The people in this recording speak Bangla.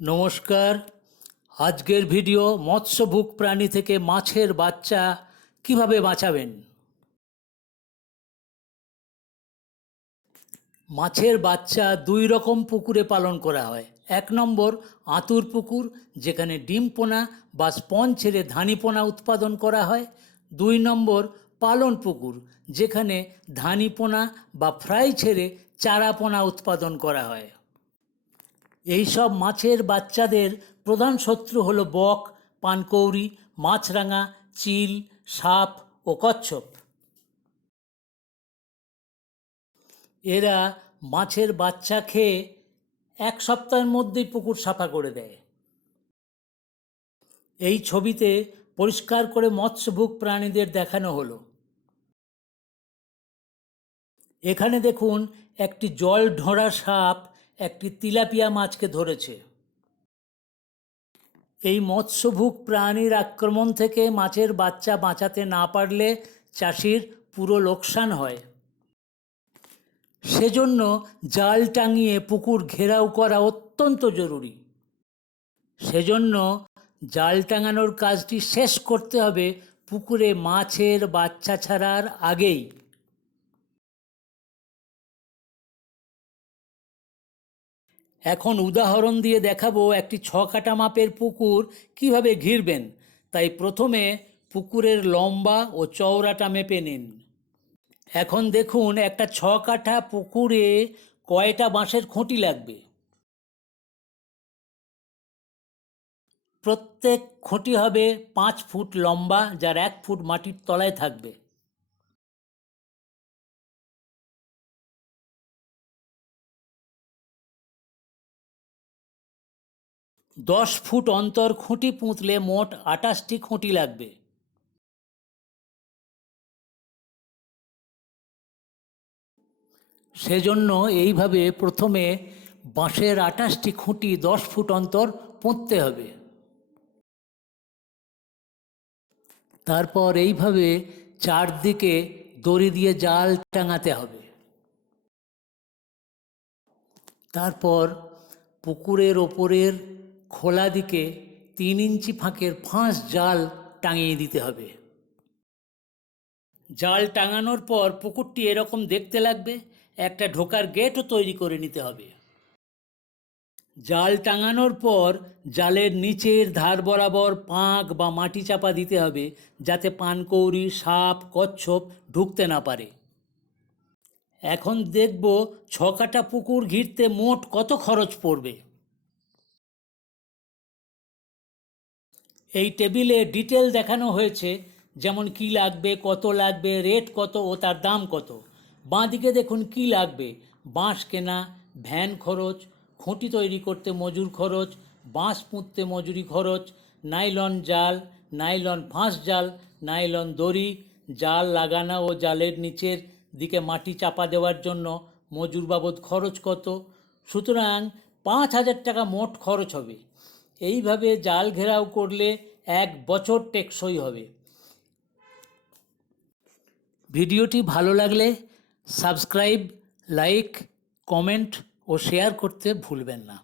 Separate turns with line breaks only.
নমস্কার। আজকের ভিডিও মৎস্যভুক প্রাণী থেকে মাছের বাচ্চা কীভাবে বাঁচাবেন? মাছের বাচ্চা দুই রকম পুকুরে পালন করা হয়। এক নম্বর আঁতুর পুকুর, যেখানে ডিম পোনা বা স্পঞ্জ ছেড়ে ধানি পোনা উৎপাদন করা হয়। দুই নম্বর পালন পুকুর, যেখানে ধানি পোনা বা ফ্রাই ছেড়ে চারা পোনা উৎপাদন করা হয়। এই সব মাছের বাচ্চাদের প্রধান শত্রু হলো বক, পানকৌড়ি, মাছরাঙা, চিল, সাপ ও কচ্ছপ। এরা মাছের বাচ্চা খেয়ে এক সপ্তাহের মধ্যেই পুকুর সাফা করে দেয়। এই ছবিতে পরিষ্কার করে মৎস্যভুক প্রাণীদের দেখানো হলো। এখানে দেখুন একটি জল ঢোঁড়া সাপ একটি তিলাপিয়া মাছকে ধরেছে। এই মৎস্যভুক প্রাণীর আক্রমণ থেকে মাছের বাচ্চা বাঁচাতে না পারলে চাষির পুরো লোকসান হয়। সেজন্য জাল টাঙিয়ে পুকুর ঘেরাও করা অত্যন্ত জরুরি। সেজন্য জাল টাঙানোর কাজটি শেষ করতে হবে পুকুরে মাছের বাচ্চা ছাড়ার আগেই। এখন উদাহরণ দিয়ে দেখাবো একটি ছ কাটা মাপের পুকুর কীভাবে ঘিরবেন। তাই প্রথমে পুকুরের লম্বা ও চওড়াটা মেপে নিন। এখন দেখুন একটা ছ কাঠা পুকুরে কয়টা বাঁশের খুঁটি লাগবে। প্রত্যেক খুঁটি হবে পাঁচ ফুট লম্বা, যার এক ফুট মাটির তলায় থাকবে। দশ ফুট অন্তর খুঁটি পুঁতলে মোট আটাশটি খুঁটি লাগবে। সেজন্য এইভাবে প্রথমে বাঁশের আটাশটি খুঁটি দশ ফুট অন্তর পুঁততে হবে। তারপর এইভাবে চারদিকে দড়ি দিয়ে জাল টাঙাতে হবে। তারপর পুকুরের ওপরের খোলা দিকে তিন ইঞ্চি ফাঁকের ফাঁস জাল টাঙিয়ে দিতে হবে। জাল টাঙানোর পর পুকুরটি এরকম দেখতে লাগবে, একটা ঢোকার গেটও তৈরি করে নিতে হবে। জাল টাঙানোর পর জালের নিচের ধার বরাবর পাঁক বা মাটি চাপা দিতে হবে, যাতে পানকৌড়ি, সাপ, কচ্ছপ ঢুকতে না পারে। এখন দেখব ছ কাটা পুকুর ঘিরতে মোট কত খরচ পড়বে। এই টেবিলে ডিটেল দেখানো হয়েছে যেমন কি লাগবে, কত লাগবে, রেট কত ও তার দাম কত। বাঁ দিকে দেখুন কি লাগবে, বাঁশ কেনা, ভ্যান খরচ, খুঁটি তৈরি করতে মজুর খরচ, বাঁশ পুঁততে মজুরি খরচ, নাইলন জাল, নাইলন ফাঁস জাল, নাইলন দড়ি, জাল লাগানো ও জালের নিচের দিকে মাটি চাপা দেওয়ার জন্য মজুর বাবদ খরচ কত। সুতরাং পাঁচ হাজার টাকা মোট খরচ হবে। এইভাবে জাল ঘেরাও করলে এক বছর টেকসই হবে। ভিডিওটি ভালো লাগলে সাবস্ক্রাইব, লাইক, কমেন্ট ও শেয়ার করতে ভুলবেন না।